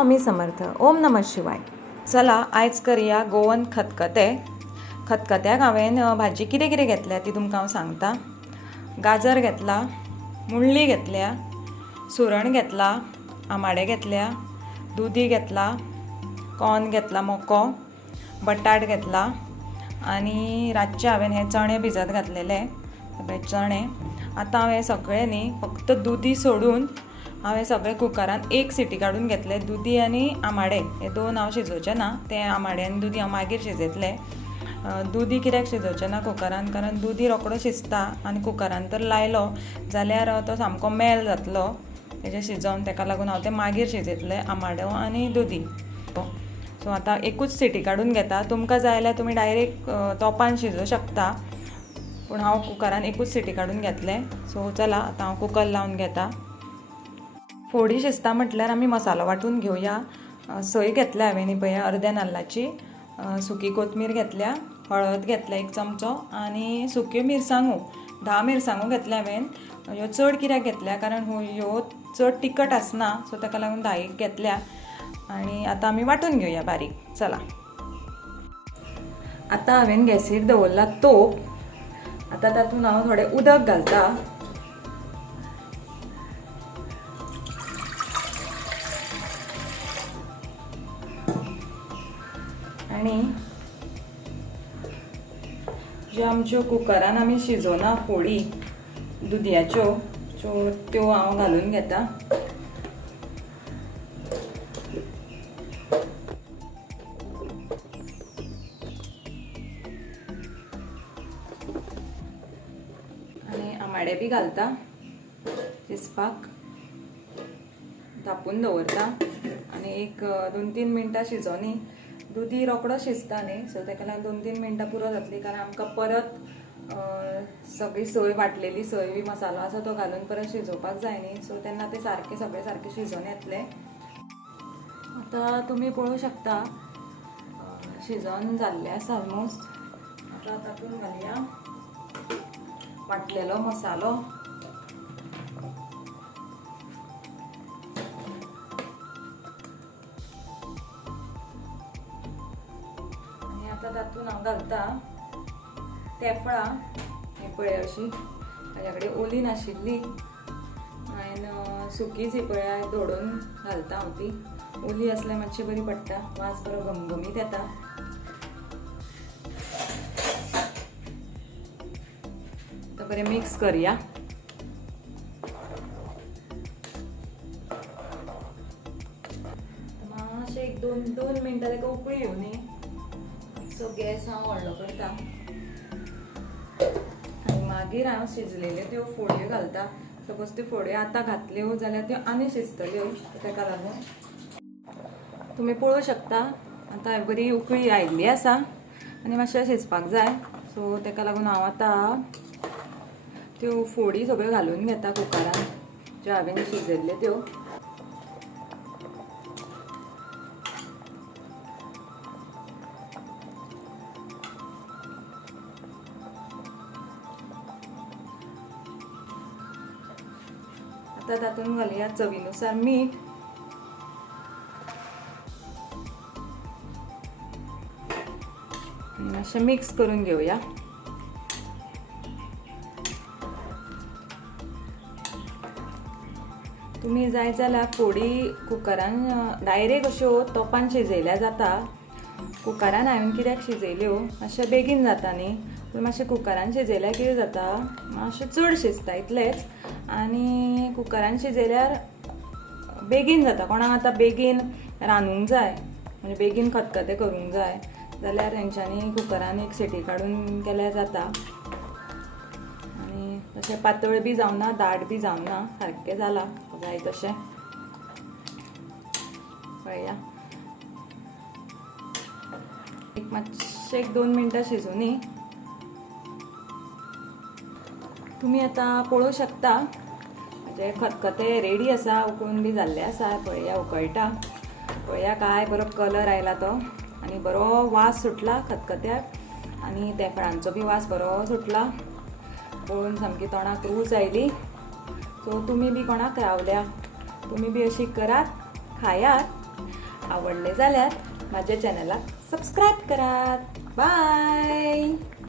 स्वामी समर्थ. ओम नमः शिवाय. चला आयज करूया गोवन खतखतें. खतखत्याक हांवें भाजी कितें कितें घेतल्या ती तुमकां हांव सांगता. गाजर घेतला, मुळ्ळी घेतल्या, सुरण घेतला, आमाडे घेतल्या, दुदी घेतला, कॉर्न घेतला मोको, बटाट घेतला आनी रातचे हांवें हे चणे भिजत घातलेले चणे. आतां हांवें सगळें न्ही फक्त दुदी सोडून हांवें सगळें कुकरान एक सिटी काडून घेतले. दुदी आनी आमाडे हे दोन हांव शिजोवचें ना, ते आमाडे आनी दुदी हांव मागीर शिजयतले. दुदी कित्याक शिजोवचें ना कुकरान, कारण दुदी रोखडो शिजता आनी कुकरान तर लायलो जाल्यार तो सामको मेल जातलो तेजें शिजोवन, ताका लागून हांव तें मागीर शिजयतलें आमाडो आनी दुदी. सो आतां एकूच सिटी काडून घेता. तुमकां जाय जाल्यार तुमी डायरेक्ट तोपान शिजोवं शकता, पूण हांव कुकरान एकूच सिटी काडून घेतले. सो चला आतां हांव कुकर लावन घेता. फोडी शिजता म्हटल्यार आमी मसालो वांटून घेवया. सोय घेतल्या हांवें न्ही पळय अर्द्या नाल्लाची, सुकी कोथमीर घेतल्या, हळद घेतल्या 1 चमचो आनी सुक्यो मिरसांगो 10 मिरसांगो घेतल्या हांवें. ह्यो चड कित्याक घेतल्या कारण ह्यो चड तिखट आसना, सो ताका लागून 10 घेतल्या. आनी आतां आमी वांटून घेवया बारीक. चला आतां हांवें गॅसीर दवरला तोप. आतां तातूंत हांव थोडें उदक घालता. आनी ज्यो आमच्यो कुकरान आमी शिजोवना फोडी दुदयाच्यो त्यो हांव घालून घेता. आनी आमाडे बी घालता शिजपाक, धापून दवरता आनी एक 2-3 मिनटां शिजोवनी. दुदी रोकडो शिजता न्ही, सो ताका लागून 2-3 मिनटां पुरो जातली, कारण आमकां परत सगळी सोय वाटलेली सोय बी मसालो आसा तो घालून परत शिजोवपाक जाय न्ही, सो तेन्ना ते सगळे सारके शिजोवन येतले. आतां तुमी पळोवं शकता शिजोवन जाल्ले आसा ऑलमोस्ट. आतां तातूंत घालया वाटलेलो मसालो. आतां तातूंत हांव घालता तेफळां. हे पळय अशी म्हाज्या कडेन ओली नाशिल्ली, हांवें सुकीच ही पळय धोडून घालता हांव ती. ओली आसल्यार मातशी बरी पडटा, वास बरो घमघमीत येता. आतां बरें मिक्स करया. मातशें 1-2 मिनटां ताका उकळी येवनी, सो गॅस हांव व्हडलो करता आनी मागीर हांव शिजलेल्यो त्यो फोड्यो घालता. सपोज त्यो फोड्यो आतां घातल्यो जाल्यार त्यो आनी शिजतल्यो, ताका लागून तुमी पळोवं शकता आतां बरी उकळी आयिल्ली आसा आनी मातशें शिजपाक जाय. सो ताका लागून हांव आतां त्यो फोडी सगळ्यो घालून घेता कुकरान, ज्यो हांवें शिजयल्ल्यो त्यो. आतां तातूंत घालया चवीनुसार मीठ, आनी मातशें मिक्स करून घेवया. तुमी जाय जाल्यार फोडी कुकरान डायरेक्ट अश्यो तोपान शिजयल्या जाता. कुकरान हांवें कित्याक शिजयल्यो मातशें बेगीन जाता न्ही, पूण मातशें कुकरान शिजयल्यार कितें जाता मातशें चड शिजता इतलेंच. आनी कुकरान शिजयल्यार बेगीन जाता. कोणाक आतां बेगीन रांदूंक जाय म्हणजे बेगीन खतखतें करूंक जाय जाल्यार तेंच्यांनी कुकरान एक सिटी काडून केल्यार जाता. आनी तशें पातळ बी जावना, दाट बी जावना, सारकें जाला जाय तशें. पळया एक मातशें 1-2 मिनटां शिजोवनी. तुमी आतां पळोवं शकता म्हणजे खतखतें रेडी आसा, उकळून बी जाल्लें आसा. पळया उकळटा, पळया काय बरो कलर आयला तो आनी बरो वास सुटला खतखत्याक आनी तेफळांचो बी वास बरो सुटला. पळोवन सामकी तोंडाक रूच आयली. सो तुम्ही बी कोणाक रावल्या तुम्ही बी अशी करात, खायात आवडले जाल्यार म्हाज्या चॅनलाक सबस्क्रायब करात. बाय.